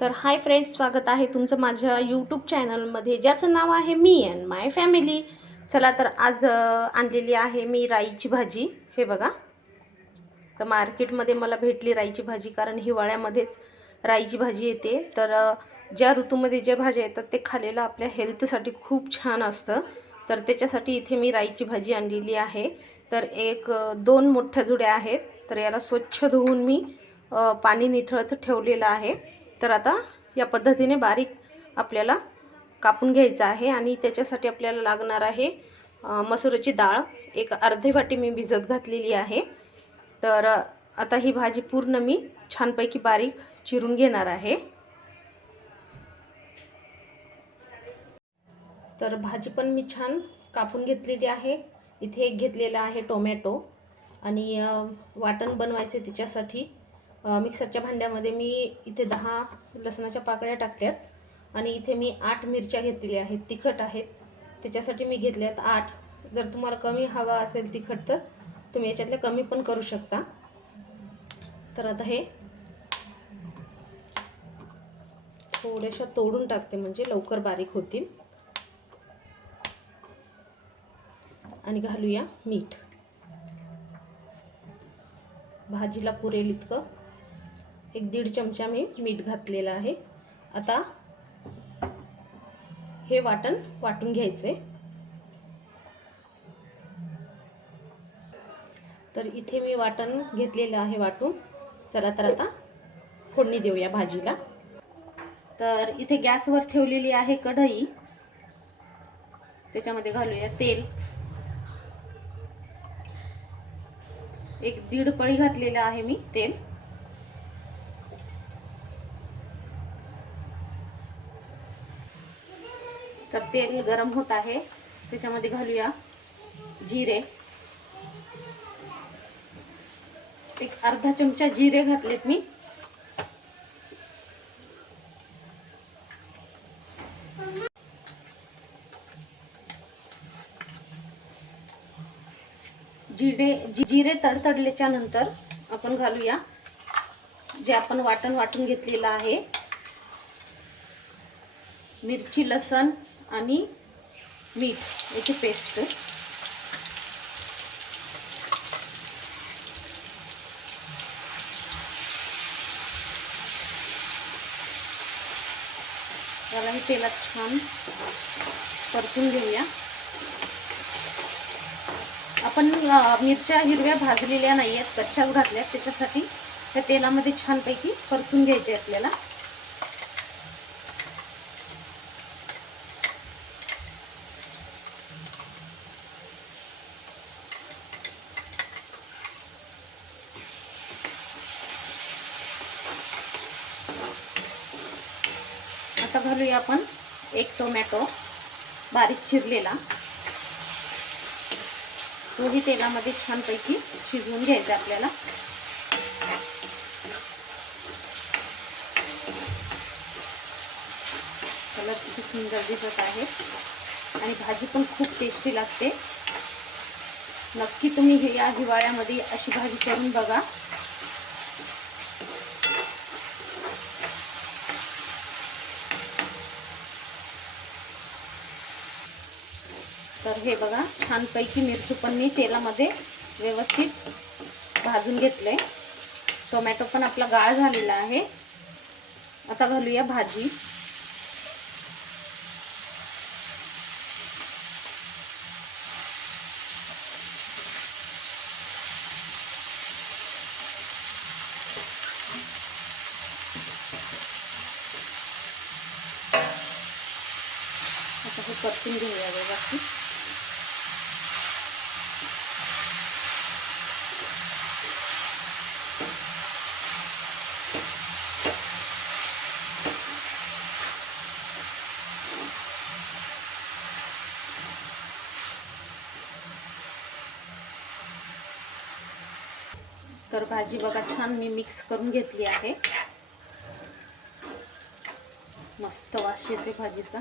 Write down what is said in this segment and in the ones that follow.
तर hi friends स्वागत आहे तुमचं माझ्या यूट्यूब चॅनलमध्ये ज्याचं नाव आहे मी अँड माय फॅमिली चला तर आज आणलेली आहे मी राईची भाजी. हे बघा. तर मार्केटमध्ये मला भेटली राईची भाजी कारण हिवाळ्यामध्येच राईची भाजी येते. तर ज्या ऋतूमध्ये ज्या भाज्या येतात ते खाल्लेलं आपल्या हेल्थसाठी खूप छान असतं. तर त्याच्यासाठी इथे मी राईची भाजी आणलेली आहे. तर एक दोन मोठ्या जुड्या आहेत. तर याला स्वच्छ धुवून मी पाणी निथळत ठेवलेलं आहे. तर आता या पद्धतीने बारीक आपल्याला कापून घ्यायचं आहे आणि त्याच्यासाठी आपल्याला लागणार आहे मसुराची डाळ. एक अर्धी वाटी मी भिजत घातलेली आहे. तर आता ही भाजी पूर्ण मी छानपैकी बारीक चिरून घेणार आहे. तर भाजी पण मी छान कापून घेतलेली आहे. इथे एक घेतलेला आहे टोमॅटो आणि वाटण बनवायचे त्याच्यासाठी मिक्सरच्या भांड्यामध्ये मी इथे दहा लसणाच्या पाकळ्या टाकल्यात आणि इथे मी आठ मिरच्या घेतलेल्या आहेत तिखट आहेत. त्याच्यासाठी मी घेतल्यात आठ. जर तुम्हाला कमी हवा असेल तिखट तर तुम्ही याच्यातले कमी पण करू शकता. तर आता हे थोड्याशा तोडून टाकते म्हणजे लवकर बारीक होतील. आणि घालूया मीठ. भाजीला पुरेल इतकं. एक दीड चमचा मी मीठ घातलेलं आहे. आता हे वाटण वाटून घ्यायचे तर इथे मी वाटण घेतलेलं आहे वाटून. चला तर आता फोडणी देऊया भाजीला. तर इथे गॅसवर ठेवलेली आहे कढई. त्याच्यामध्ये घालूया तेल. एक दीड पळी घातलेलं आहे मी तेल. तर तेल गरम होत आहे. त्याच्यामध्ये घालूया जिरे. एक अर्धा चमचा जिरे घातलेत मी. जिरे जिरे तडतडल्याच्या नंतर आपण घालूया जे आपण वाटण वाटून घेतलेलं आहे. मिरची लसण आणि मीठ याची पेस्ट त्याला हे तेलात छान परतून घेऊया. आपण मिरच्या हिरव्या भाजलेल्या नाही आहेत कच्च्याच घातल्या त्याच्यासाठी त्या तेलामध्ये छानपैकी परतून घ्यायचे आपल्याला. आता घालूया आपण एक टोमॅटो बारीक चिरलेला. तोही तेलामध्ये छानपैकी शिजवून घ्यायचा आपल्याला. कलर किती सुंदर दिसत आहे. आणि भाजी पण खूप टेस्टी लागते. नक्की तुम्ही हे या हिवाळ्यामध्ये अशी भाजी करून बघा. तर हे बघा छानपैकी मिरची पण मी तेलामध्ये व्यवस्थित भाजून घेतले टोमॅटो पण आपला गाळ झालेला आहे. आता घालूया भाजी. आता हे परतून घेऊया व्यवस्थित तर भाजी बघा छान मी मिक्स करून घेतली आहे. मस्त वास येते भाजीचा.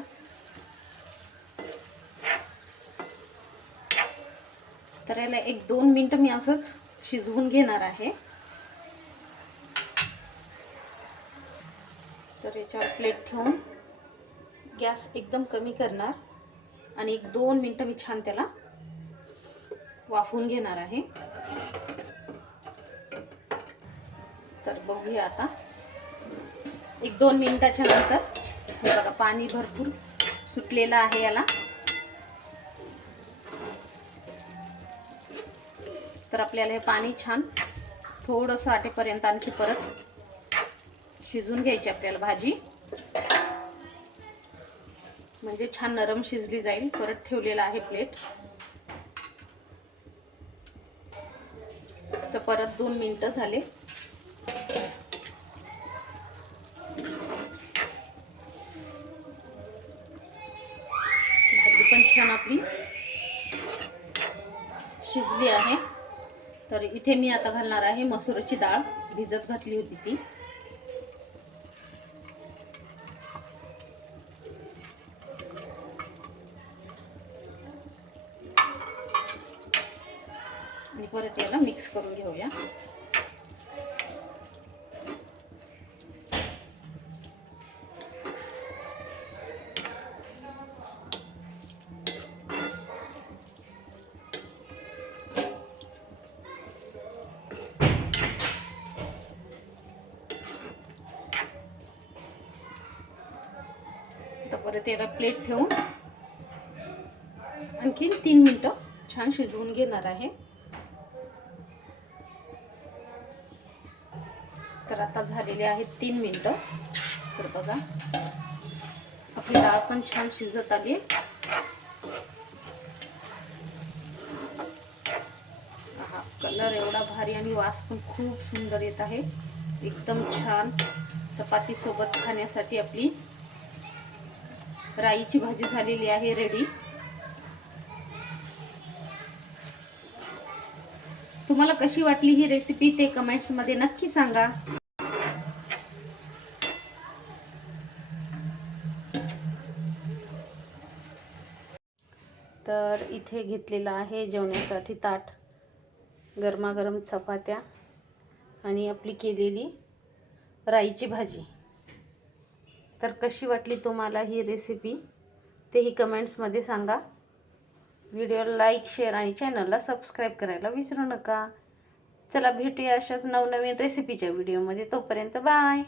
तर याला एक दोन मिनटं मी असंच शिजवून घेणार आहे. तर याच्यावर प्लेट ठेवून गॅस एकदम कमी करणार. आणि एक दोन मिनटं मी छान त्याला वाफवून घेणार आहे. तर बघूया आता. एक दोन मिनिटाच्या नंतर हे बघा पाणी भरपूर सुटलेलं आहे याला. तर आपल्याला हे पाणी छान थोडंसं आटेपर्यंत आणखी परत शिजून घ्यायची आपल्याला भाजी. म्हणजे छान नरम शिजली जाईल परत ठेवलेला आहे प्लेट. तर परत दोन मिनिटं झाले. छान आपली शिजली आहे. तर इथे मी आता घालणार आहे मसुराची डाळ. भिजत घातली होती ती. आणि परत याला मिक्स करून घेऊया. परत याला प्लेट ठेवून आणखीन तीन मिनटं छान शिजवून घेणार आहे. तर आता झालेले आहेत तीन मिनटं. तर बघा आपली डाळ पण छान शिजत आली हा कलर एवढा भारी आणि वास पण खूप सुंदर येत आहे. एकदम छान चपाती सोबत खाण्यासाठी आपली राईची भाजी झालेली आहे रेडी तुम्हाला कशी वाटली ही रेसिपी ते कमेंट्समध्ये नक्की सांगा. तर इथे घेतलेलं आहे जेवण्यासाठी ताट गरमागरम चपात्या आणि आपली केलेली राईची भाजी. तर कशी वाटली तुम्हाला ही रेसिपी तेही कमेंट्समध्ये सांगा. व्हिडिओला लाईक शेअर आणि चॅनलला सबस्क्राईब करायला विसरू नका. चला भेटूया अशाच नवनवीन रेसिपीच्या व्हिडिओमध्ये तोपर्यंत बाय